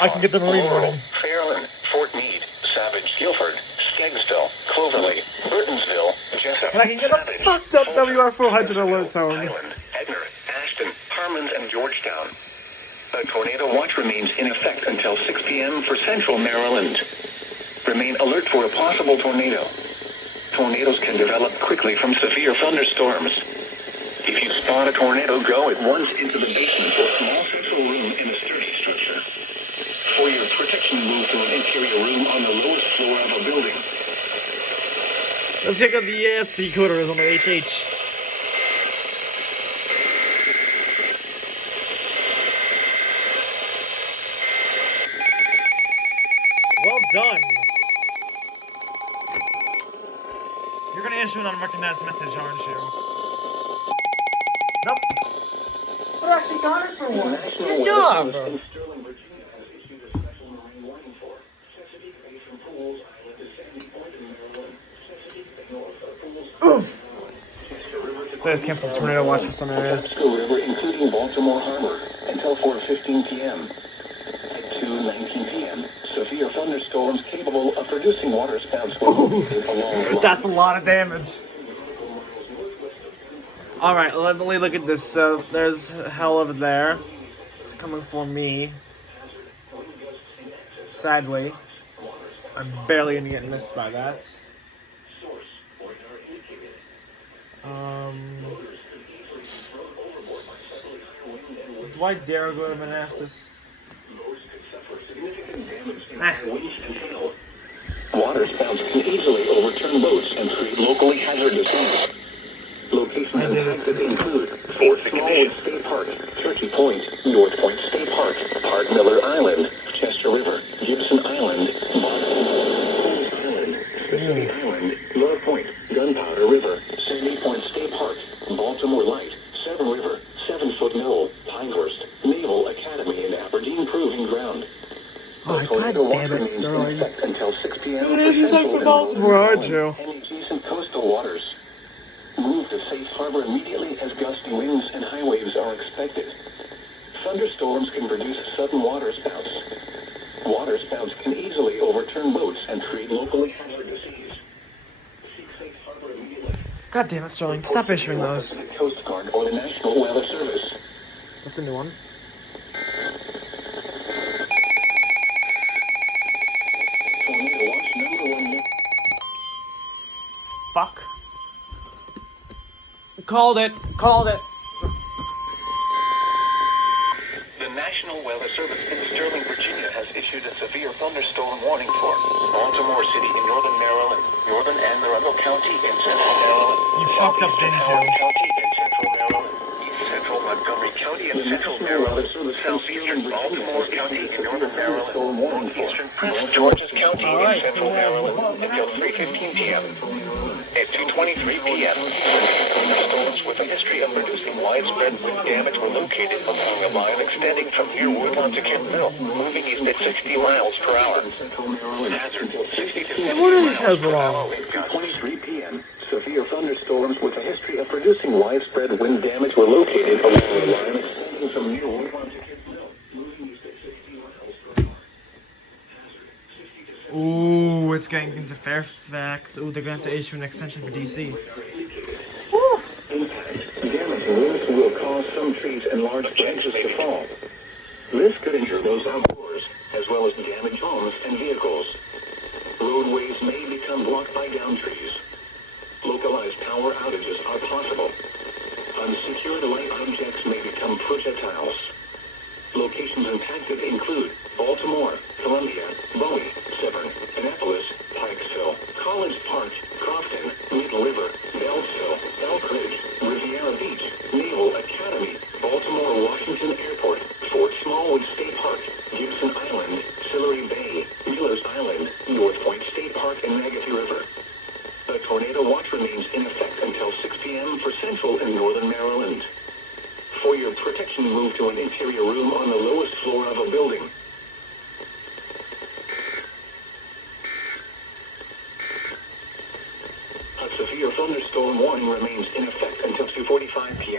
I can get the marine Laurel, warning. Fairland, Fort Meade, Savage, Guilford, Skeggsville, Cloverly, Burtonsville, Jessup, And I can get a Savage, fucked up Folsom, WR400 alert tone. Highland, Edgar, Ashton, Harmons, and Georgetown. A tornado watch remains in effect until 6 p.m. for central Maryland. Remain alert for a possible tornado. Tornadoes can develop quickly from severe thunderstorms. If you spot a tornado, go at once into the basement or small central room in a sturdy structure. For your protection, move to an interior room on the lowest floor of a building. Let's check out the AST coders on the HH. Well done. You're gonna issue an unrecognized message, aren't you? Nope. I actually got it for once. Good job. Oof. Let's cancel the tornado watch for some areas. River, including Baltimore Harbor, until 4:15 p.m. At 2:19 p.m., severe thunderstorms capable of producing waterspouts were located along the line. That's a lot of damage. Alright, let me look at this. So, there's hell over there. It's coming for me. Sadly. I'm barely gonna get missed by that. Do I dare go to Manassas? Waterspouts can easily overturn boats and create locally hazardous seas. Locations impacted include Fort Smallwood State Park, Turkey Point, North Point State Park, Hart Miller Island, Chester River, Gibson Island, Boston Island, Pacific Island, Love Point, Gunpowder River, Sandy Point State Park, Baltimore Light, Seven River, 7 Foot Mill, Pinehurst, Naval Academy, and Aberdeen Proving Ground. Oh, God damn it, Sterling. Until 6 p.m. You're gonna use that for Baltimore, aren't you? And adjacent coastal waters. Move to safe harbor immediately as gusty winds and high waves are expected. Thunderstorms can produce sudden waterspouts. Waterspouts can easily overturn boats and create locally hazardous seas. Seek safe harbor immediately. God damn it, Sterling. Stop issuing those. The Coast Guard or the National Weather Service. That's a new one. Tornado watch number 1. Fuck. Called it. Called it. The National Weather Service in Sterling, Virginia has issued a severe thunderstorm warning for Baltimore City in northern Maryland, northern Anne Arundel County in central Maryland, You fucked up, didn't Howard you? County in central Maryland, east central Montgomery County in central Maryland, southeastern Baltimore County in northern Maryland, northeastern Prince George's County Alright, in so central we have Maryland until 3:15 p.m. At 2:23 p.m., thunderstorms with a history of producing widespread wind damage were located along a line extending from near Woodlawn to Kentville, moving east at 60 miles per hour. Hazard 60 to 70 What is miles per wrong? hour wind gusts. 23 p.m., severe thunderstorms with a history of producing widespread wind damage were located along a line extending from near Woodlawn to Kentville, moving east at 60 miles per hour. Ooh, it's getting into Fairfax. Ooh, they're gonna have to issue an extension for DC. Impact, damaging winds will cause some trees and large branches to fall. This could injure those outdoors, as well as damage homes and vehicles. Roadways may become blocked by downed trees. Localized power outages are possible. Unsecured light objects may become projectiles. Locations impacted include Baltimore, Columbia, Bowie, Severn, Annapolis, Pikesville, College Park, Crofton, Middle River, Beltsville, Elk Ridge, Riviera Beach, Naval Academy, Baltimore Washington Airport, Fort Smallwood State Park, Gibson Island, Sillery Bay, Miller's Island, North Point State Park, and Magathie River. A tornado watch remains in effect until 6 p.m. for central and northern Maryland. For your protection, move to an interior room on the lowest floor of a building. A severe thunderstorm warning remains in effect until 2:45 p.m.